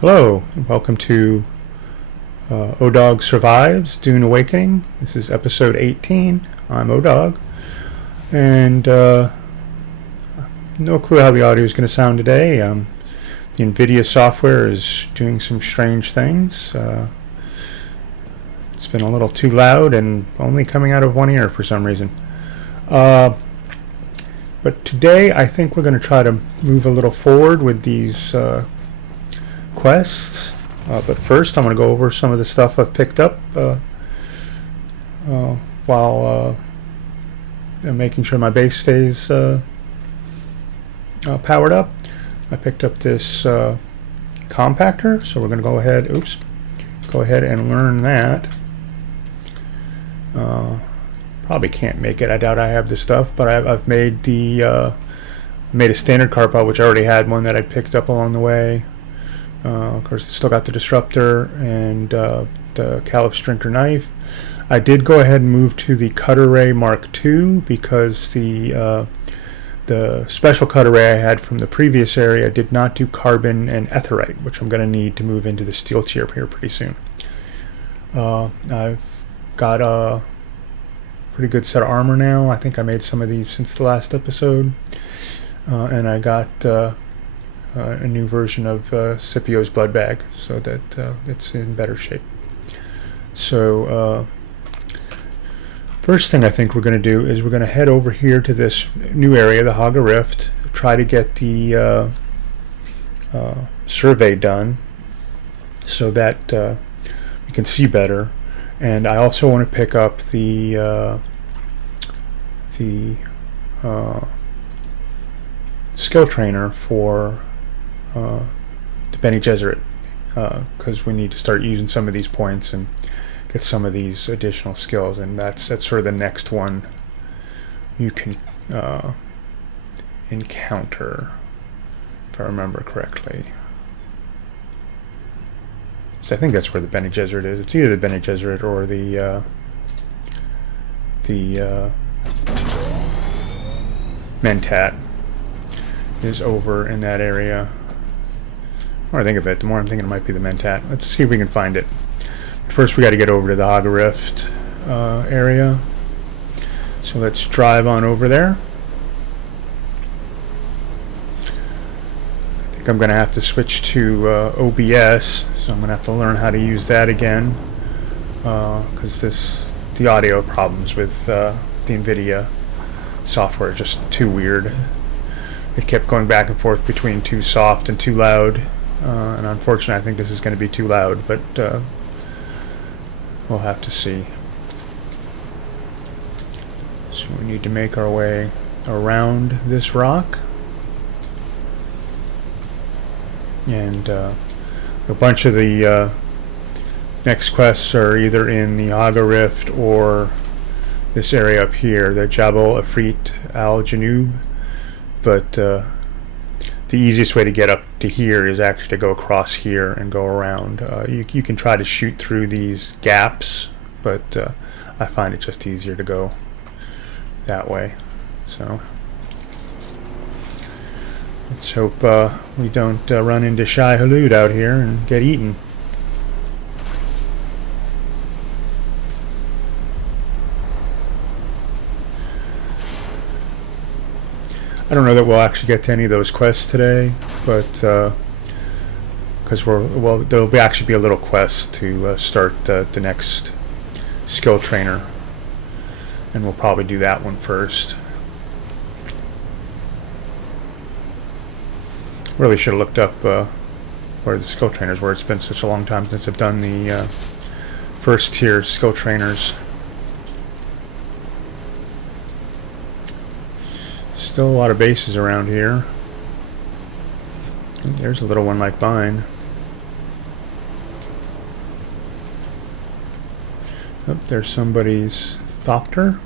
Hello, and welcome to ODog Survives Dune Awakening. This is episode 18. I'm ODog, and no clue how the audio is going to sound today. The NVIDIA software is doing some strange things. It's been a little too loud and only coming out of one ear for some reason. But today I think we're going to try to move a little forward with these quests, but first I'm going to go over some of the stuff I've picked up while making sure my base stays powered up. I picked up this compactor, so we're going to go ahead and learn that. Probably can't make it. I doubt I have the stuff, but I've made made a standard carpel, which I already had one that I picked up along the way. Of course, still got the disruptor and the Caliph Strinker knife. I did go ahead and move to the cutter ray Mark II because the special cutter ray I had from the previous area did not do carbon and etherite, which I'm going to need to move into the steel tier here pretty soon. I've got a pretty good set of armor now. I think I made some of these since the last episode, and I got a new version of Scipio's blood bag, so that it's in better shape. So first thing I think we're going to do is we're going to head over here to this new area, the Haga Rift, try to get the survey done so that we can see better. And I also want to pick up the skill trainer for the Bene Gesserit, because we need to start using some of these points and get some of these additional skills, and that's sort of the next one you can encounter, if I remember correctly. So I think that's where the Bene Gesserit is. It's either the Bene Gesserit or the Mentat is over in that area. The more I think of it, the more I'm thinking it might be the Mentat. Let's see if we can find it. But first we got to get over to the Haga Rift area. So let's drive on over there. I think I'm going to have to switch to OBS, so I'm going to have to learn how to use that again, because the audio problems with the NVIDIA software are just too weird. It kept going back and forth between too soft and too loud, and unfortunately I think this is going to be too loud, but we'll have to see. So we need to make our way around this rock, and a bunch of the next quests are either in the Haga Rift or this area up here, the Jabal Afrit al-Janub. But the easiest way to get up to here is actually to go across here and go around. You can try to shoot through these gaps, but I find it just easier to go that way. So let's hope we don't run into Shai Hulud out here and get eaten. I don't know that we'll actually get to any of those quests today, but because there'll actually be a little quest to start the next skill trainer, and we'll probably do that one first. Really should have looked up where the skill trainers were. It's been such a long time since I've done the first tier skill trainers. Still a lot of bases around here. There's a little one like mine. Oh, there's somebody's Thopter.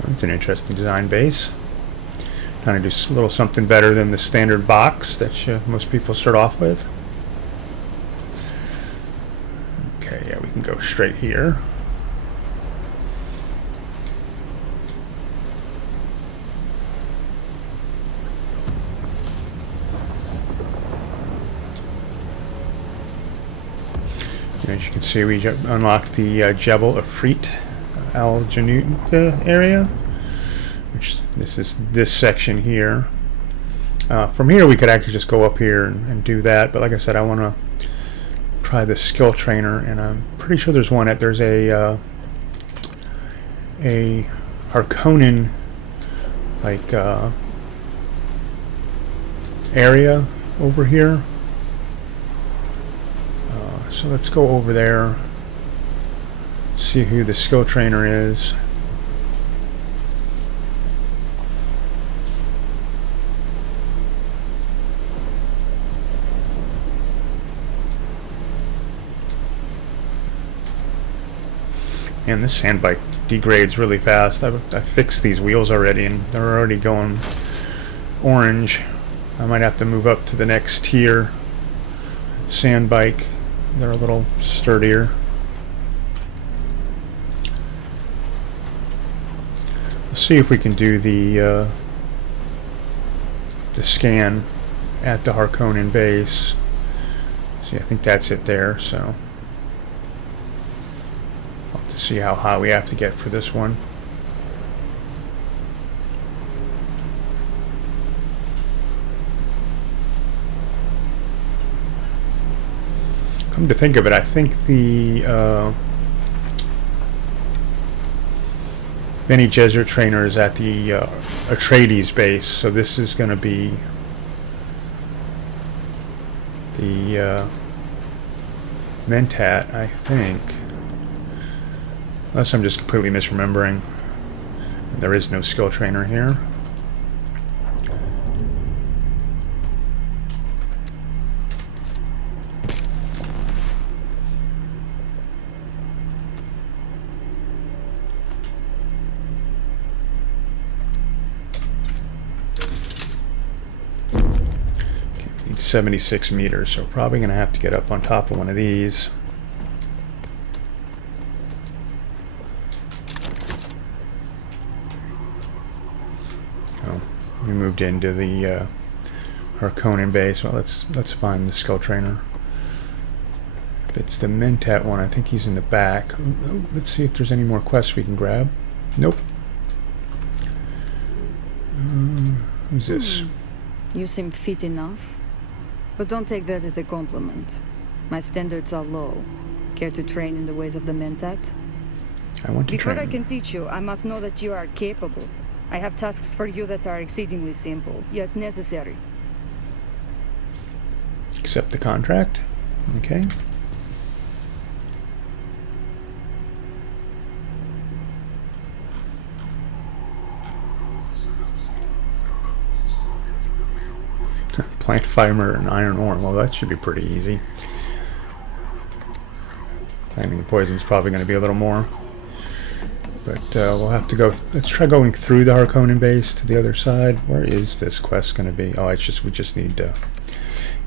That's an interesting design base. Trying to do a little something better than the standard box that most people start off with. Okay, yeah, we can go straight here. As you can see, we unlocked the Jebel Afrit Al Janout area, which this is this section here. From here, we could actually just go up here and do that. But like I said, I want to try the skill trainer, and I'm pretty sure there's one. There's a Harkonnen like area over here. So let's go over there, see who the skill trainer is. And this sand bike degrades really fast. I fixed these wheels already and they're already going orange. I might have to move up to the next tier sand bike. They're a little sturdier. Let's see if we can do the scan at the Harkonnen base. See, I think that's it there, so I'll have to see how high we have to get for this one. Come to think of it, I think the Bene Gesserit trainer is at the Atreides base, so this is going to be the Mentat, I think. Unless I'm just completely misremembering. There is no skill trainer here. Need 76 meters, so probably going to have to get up on top of one of these. We moved into the Harkonnen base. Well, let's find the skill trainer. If it's the Mentat one, I think he's in the back. Oh, let's see if there's any more quests we can grab. Nope. Who's this? You seem fit enough, but don't take that as a compliment. My standards are low. Care to train in the ways of the Mentat? I want to train. Before I can teach you, I must know that you are capable. I have tasks for you that are exceedingly simple, yet necessary. Accept the contract. Okay. Plant fiber and iron ore. Well, that should be pretty easy. Planting the poison is probably going to be a little more. But we'll have to go. Let's try going through the Harkonnen base to the other side. Where is this quest going to be? Oh, it's just we just need to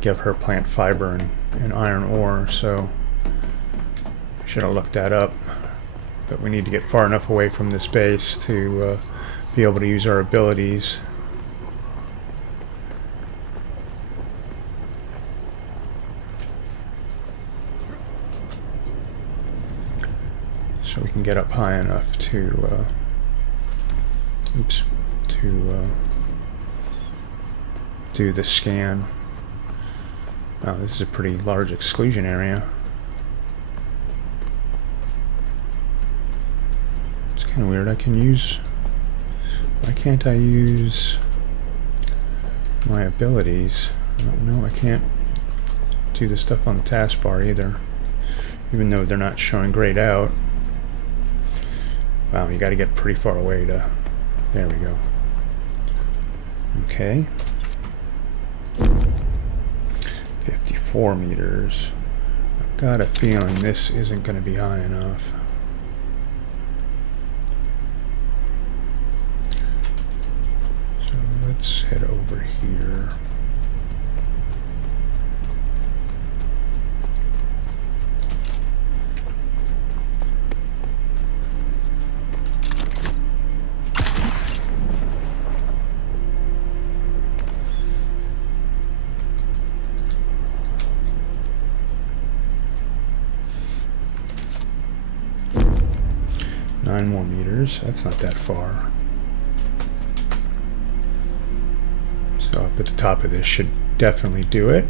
give her plant fiber and iron ore. So I should have looked that up. But we need to get far enough away from this base to be able to use our abilities. So we can get up high enough to, do the scan. Wow, this is a pretty large exclusion area. It's kind of weird. Why can't I use my abilities? No, I can't do the stuff on the taskbar either, even though they're not showing grayed out. Wow, you got to get pretty far away to... There we go. Okay. 54 meters. I've got a feeling this isn't going to be high enough. So let's head over here. 9 more meters. That's not that far. So up at the top of this should definitely do it.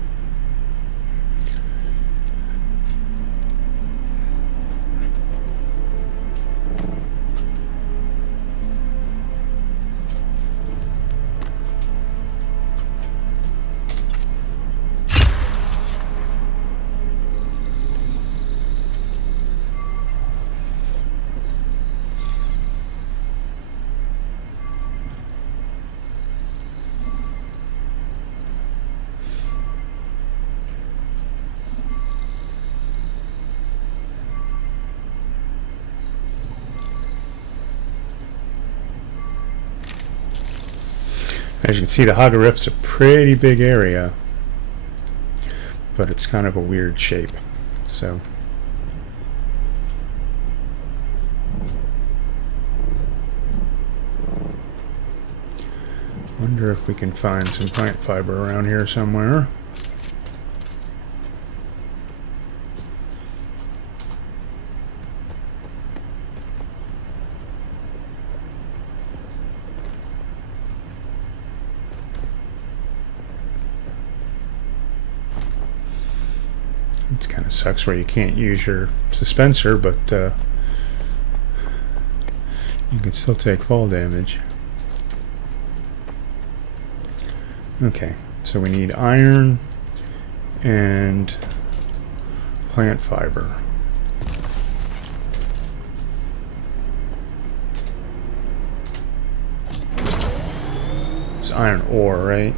As you can see, the Haga Rift's a pretty big area, but it's kind of a weird shape. So wonder if we can find some plant fiber around here somewhere. It kind of sucks where you can't use your suspensor, but you can still take fall damage. Okay, so we need iron and plant fiber. It's iron ore, right?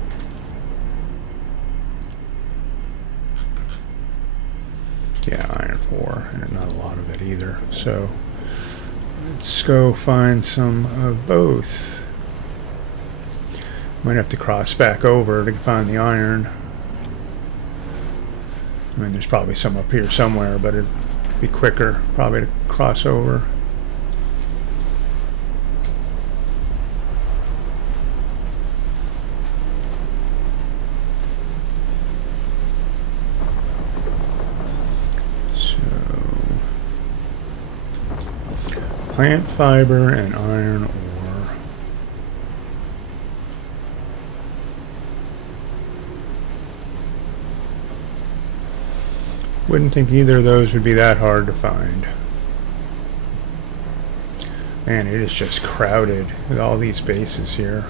Yeah, iron ore, and not a lot of it either. So let's go find some of both. Might have to cross back over to find the iron. I mean, there's probably some up here somewhere, but it'd be quicker probably to cross over. Plant fiber and iron ore. Wouldn't think either of those would be that hard to find. Man, it is just crowded with all these bases here.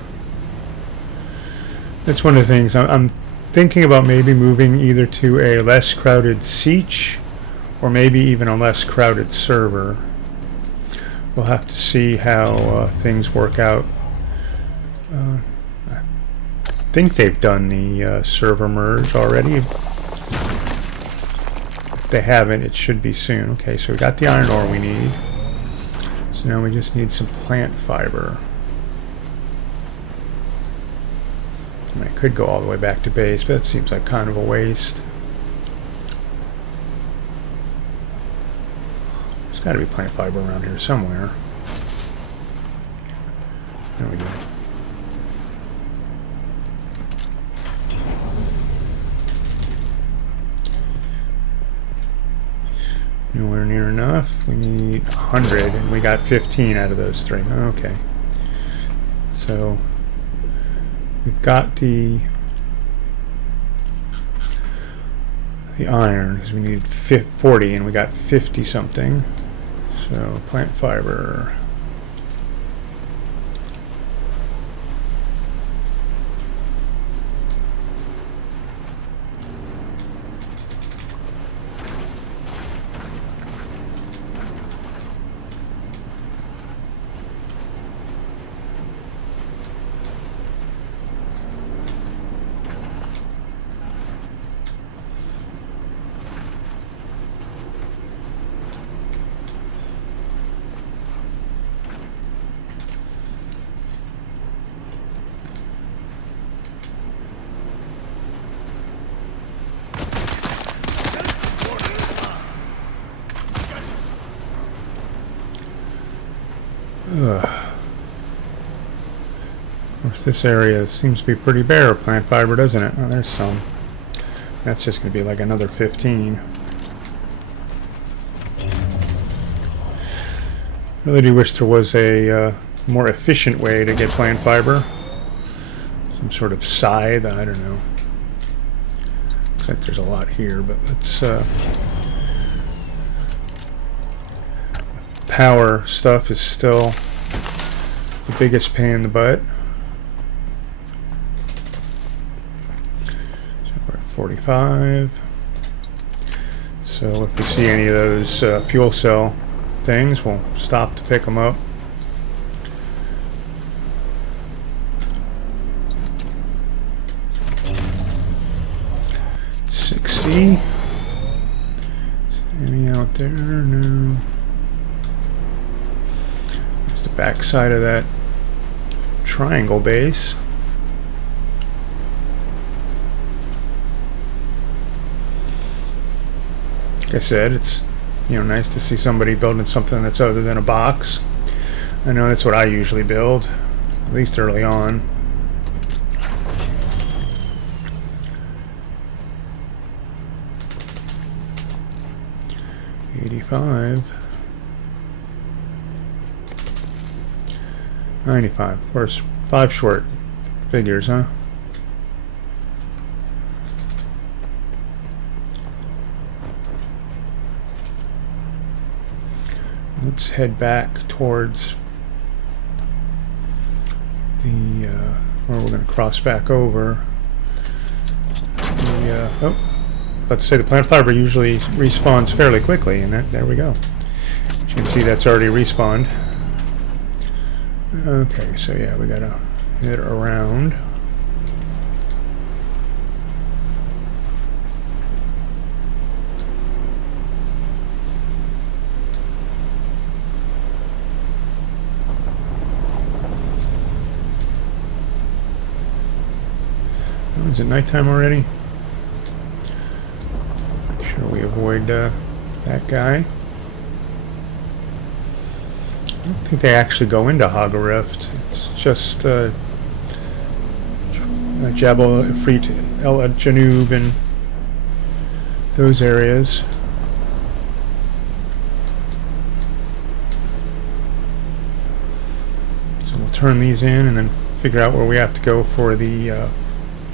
That's one of the things I'm thinking about, maybe moving either to a less crowded siege or maybe even a less crowded server. We'll have to see how things work out. I think they've done the server merge already. If they haven't, it should be soon. Okay, so we got the iron ore we need. So now we just need some plant fiber. I mean, I could go all the way back to base, but that seems like kind of a waste. There's got to be plant fiber around here somewhere. There we go. Nowhere near enough. We need 100, and we got 15 out of those 3. Okay. So we've got the iron, because we needed 40, and we got 50 something. So plant fiber. Of course, this area seems to be pretty bare of plant fiber, doesn't it? Oh, there's some. That's just going to be like another 15. Really do wish there was a more efficient way to get plant fiber. Some sort of scythe, I don't know. Looks like there's a lot here, but let's... power stuff is still the biggest pain in the butt. So we're at 45. So if we see any of those fuel cell things, we'll stop to pick them up. Any out there? No. There's the back side of that triangle base. Like I said, it's nice to see somebody building something that's other than a box. I know that's what I usually build, at least early on. $85. $95. Of course, 5 short figures, huh? Let's head back towards the where we're going to cross back over. Let's say the plant fiber usually respawns fairly quickly, and there we go. As you can see, that's already respawned. Okay, so yeah, we gotta hit around. Oh, is it nighttime already? Make sure we avoid that guy. I don't think they actually go into Haga Rift. It's just Jabal, Ifrit, El Janub, and those areas. So we'll turn these in and then figure out where we have to go for the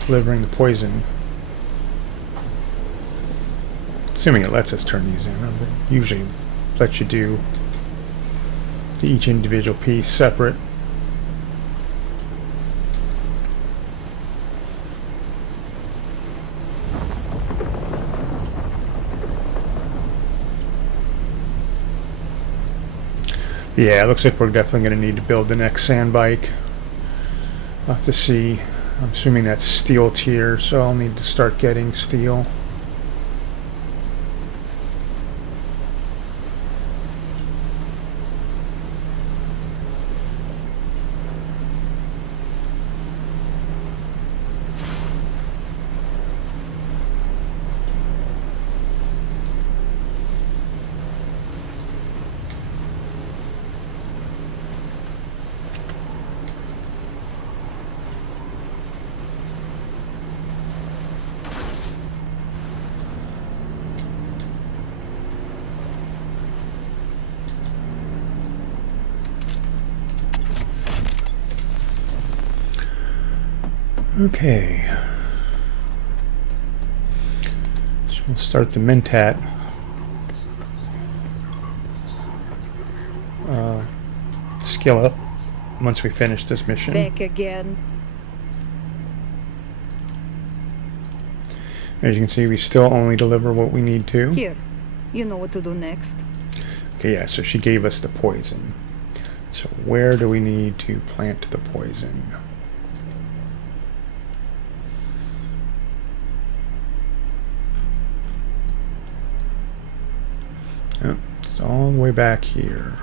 delivering the poison. Assuming it lets us turn these in. But usually lets you do each individual piece separate. Yeah, it looks like we're definitely going to need to build the next sand bike. I'll have to see. I'm assuming that's steel tier, so I'll need to start getting steel. Okay, so we'll start the Mentat skill up once we finish this mission. Back again. As you can see, we still only deliver what we need to. Here, you know what to do next. Okay, yeah, so she gave us the poison. So where do we need to plant the poison? Oh, it's all the way back here.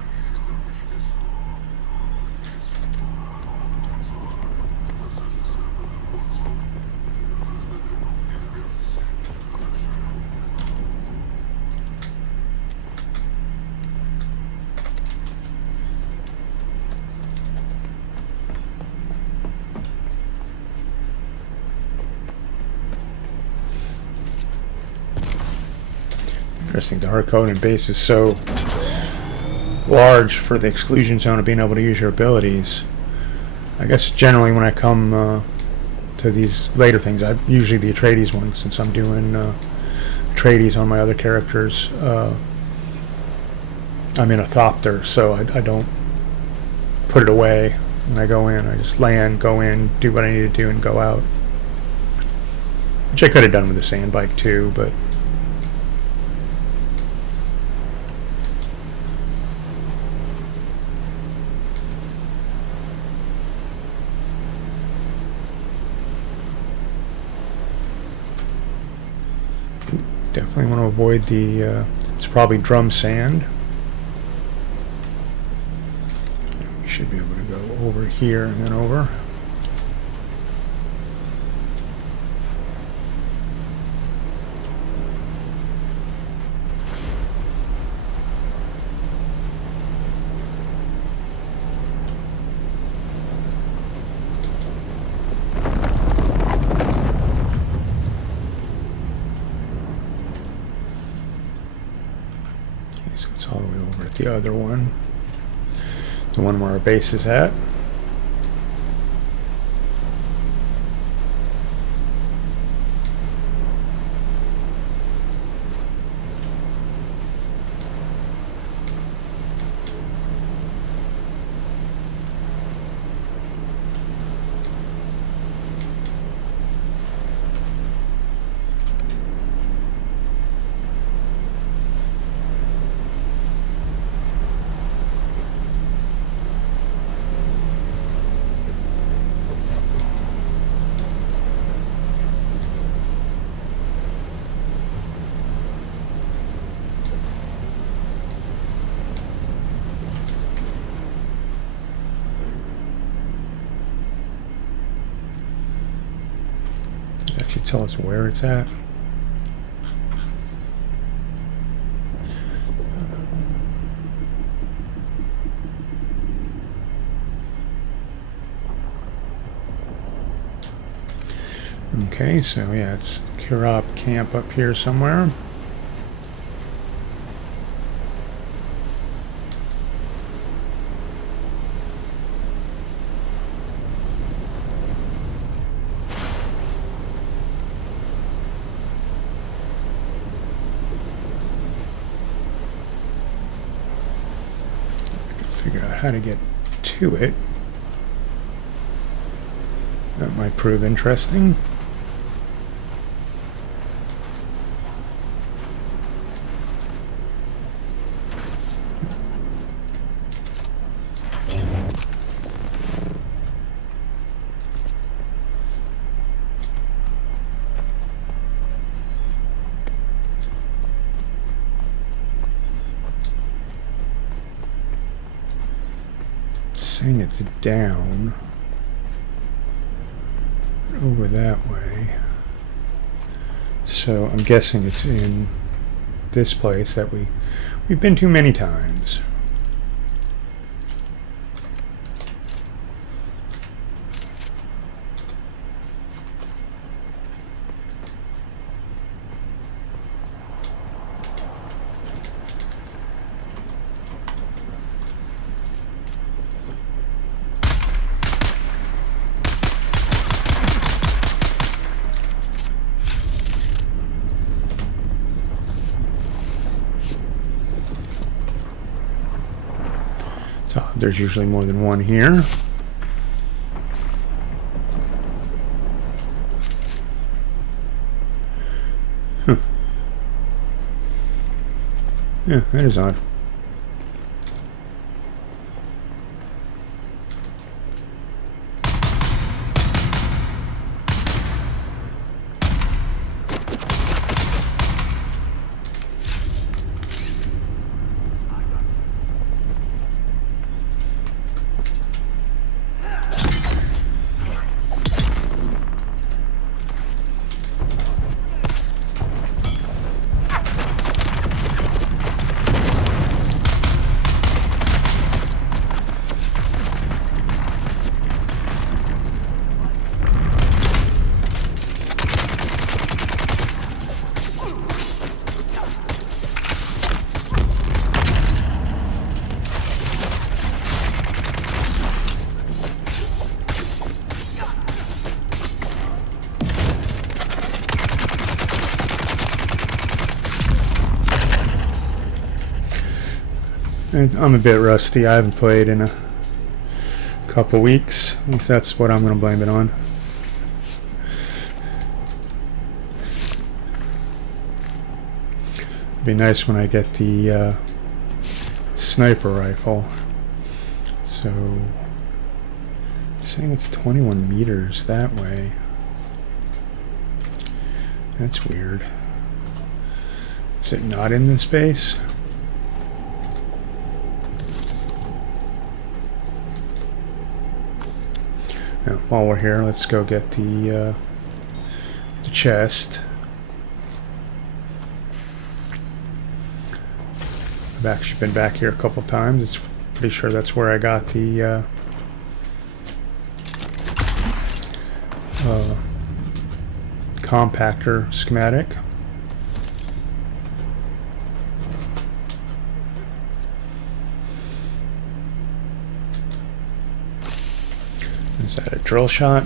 Interesting, the hard code and base is so large for the exclusion zone of being able to use your abilities. I guess generally when I come to these later things, usually the Atreides one, since I'm doing Atreides on my other characters. I'm in a Thopter, so I don't put it away when I go in. I just land, go in, do what I need to do, and go out. Which I could have done with the sand bike too, but definitely want to avoid the it's probably drum sand. We should be able to go over here and then over. So it's all the way over at the other one, the one where our base is at. Actually tell us where it's at. Okay, so yeah, it's Kirop camp up here somewhere. Figure out how to get to it. That might prove interesting. Saying it's down over that way, so I'm guessing it's in this place that we've been to many times. So there's usually more than one here. Huh. Yeah, that is odd. I'm a bit rusty. I haven't played in a couple weeks. At least that's what I'm going to blame it on. It'd be nice when I get the sniper rifle. So, it's saying it's 21 meters that way. That's weird. Is it not in this base? Now, while we're here, let's go get the chest. I've actually been back here a couple times. It's pretty sure that's where I got the compactor schematic. Is that a drill shot?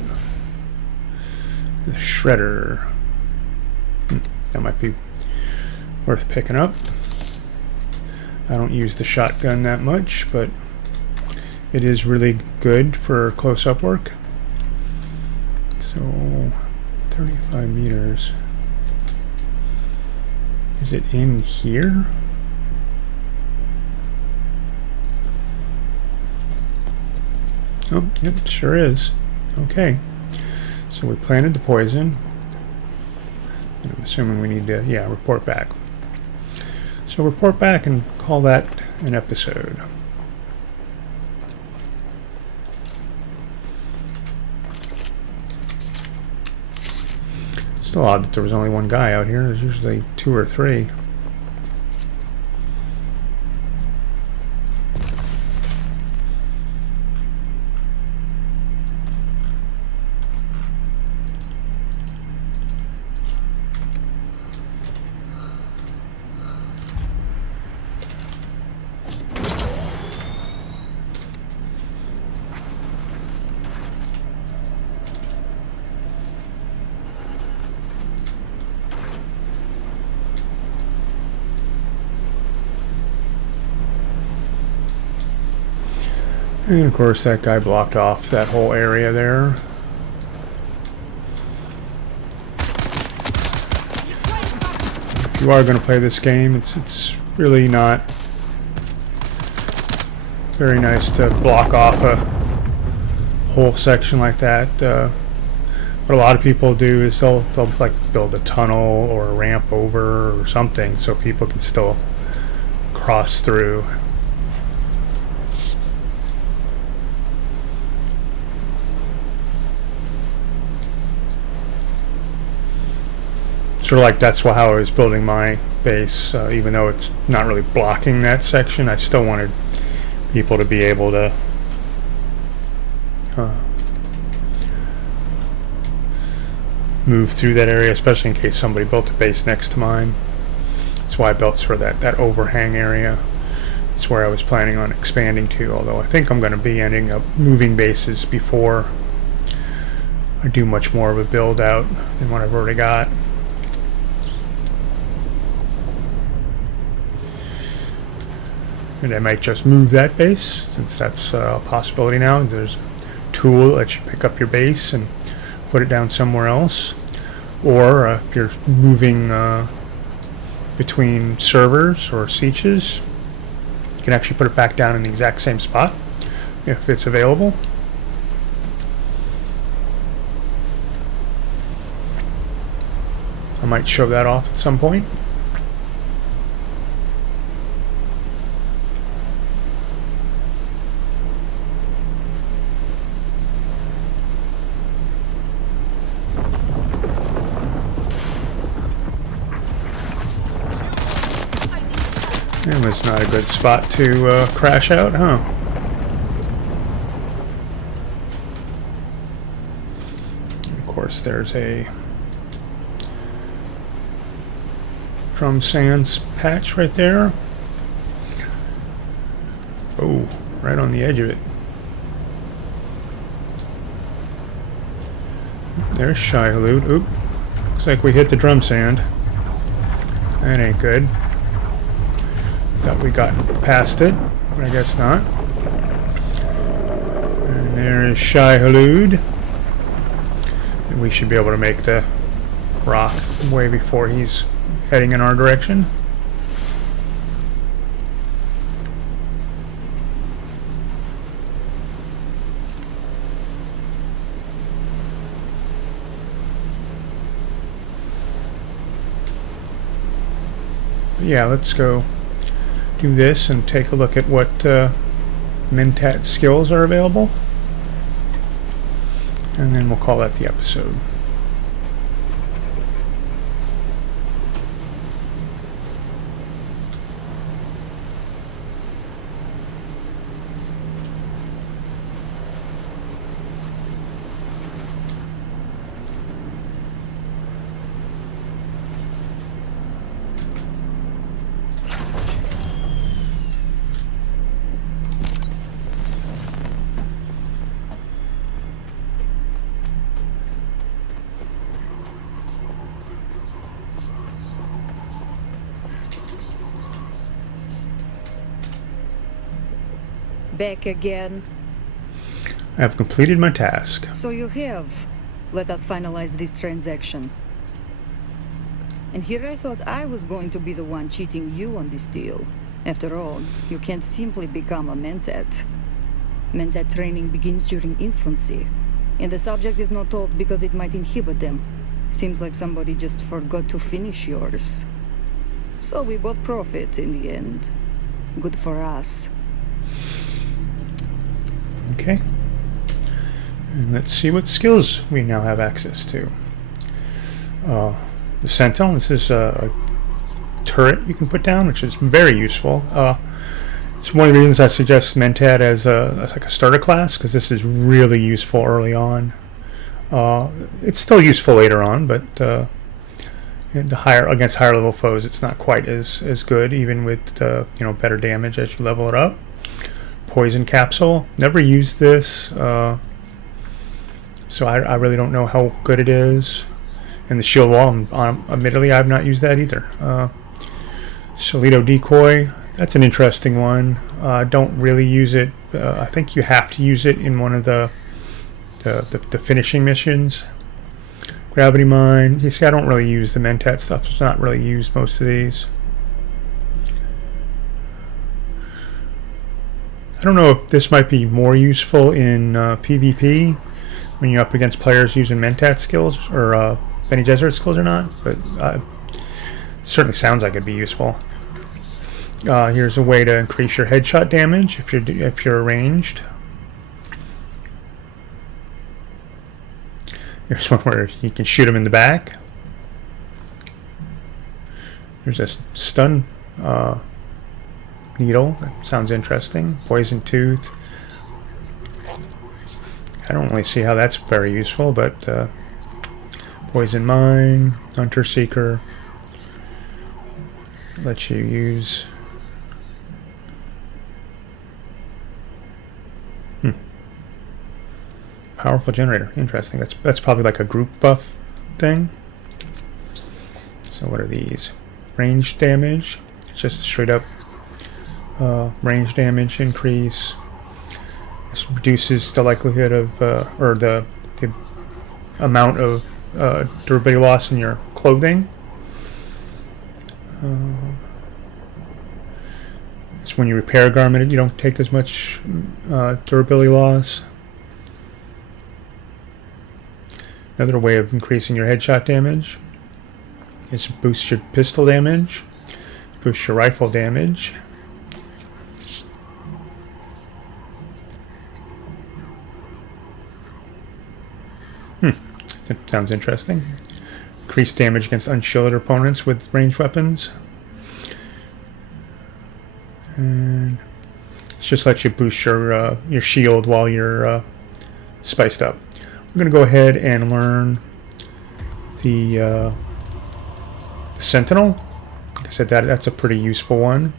The shredder. That might be worth picking up. I don't use the shotgun that much, but it is really good for close-up work. So, 35 meters. Is it in here? Oh, yep, sure is. Okay. So we planted the poison. And I'm assuming we need to, yeah, report back. So report back and call that an episode. Still odd that there was only one guy out here. There's usually 2 or 3. And of course that guy blocked off that whole area there. If you are going to play this game, it's really not very nice to block off a whole section like that. What a lot of people do is they'll like build a tunnel or a ramp over or something so people can still cross through. Sort of like that's how I was building my base, even though it's not really blocking that section. I still wanted people to be able to move through that area, especially in case somebody built a base next to mine. That's why I built sort of that overhang area. It's where I was planning on expanding to, although I think I'm going to be ending up moving bases before I do much more of a build out than what I've already got. And I might just move that base, since that's a possibility now. There's a tool that lets you pick up your base and put it down somewhere else. Or if you're moving between servers or sietches, you can actually put it back down in the exact same spot if it's available. I might show that off at some point. It was not a good spot to crash out, huh? And of course, there's a drum sands patch right there. Oh, right on the edge of it. There's Shai-Hulud. Oop. Looks like we hit the drum sand. That ain't good. Thought we got past it. I guess not. And there is Shai Halud. And we should be able to make the rock way before he's heading in our direction. But yeah, let's go do this and take a look at what Mentat skills are available. And then we'll call that the episode. Back again. I have completed my task. So you have. Let us finalize this transaction. And here I thought I was going to be the one cheating you on this deal. After all, you can't simply become a Mentat. Mentat training begins during infancy, and the subject is not told because it might inhibit them. Seems like somebody just forgot to finish yours. So we both profit in the end. Good for us. Okay. And let's see what skills we now have access to. The Sentinel, this is a turret you can put down, which is very useful. It's one of the reasons I suggest Mentat as like a starter class, because this is really useful early on. It's still useful later on, but against higher level foes, it's not quite as good, even with better damage as you level it up. Poison capsule, never used this, so I really don't know how good it is. And the shield wall, admittedly, I've not used that either. Shalito decoy, that's an interesting one. Don't really use it. I think you have to use it in one of the finishing missions. Gravity mine. You see, I don't really use the Mentat stuff. It's not really used most of these. I don't know if this might be more useful in PvP when you're up against players using Mentat skills or Bene Gesserit skills or not, but it certainly sounds like it'd be useful. Here's a way to increase your headshot damage if you're ranged. Here's one where you can shoot them in the back. There's a stun needle. That sounds interesting. Poison tooth. I don't really see how that's very useful, but poison mine, hunter seeker. Lets you use. Powerful generator. Interesting. That's probably like a group buff thing. So what are these? Range damage. It's just straight up range damage increase. This reduces the likelihood of or the amount of durability loss in your clothing. It's when you repair a garment, you don't take as much durability loss. Another way of increasing your headshot damage is boost your pistol damage, boost your rifle damage. That sounds interesting. Increase damage against unshielded opponents with ranged weapons. And it's just lets you boost your shield while you're spiced up. We're going to go ahead and learn the Sentinel. Like I said, that's a pretty useful one.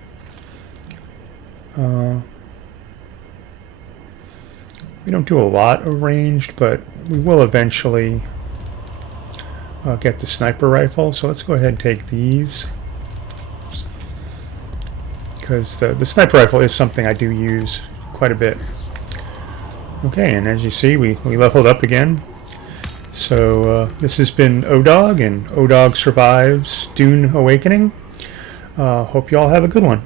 We don't do a lot of ranged, but we will eventually get the sniper rifle. So let's go ahead and take these. because the sniper rifle is something I do use quite a bit. Okay, and as you see, we leveled up again. So this has been ODog, and ODog Survives Dune Awakening. Hope you all have a good one.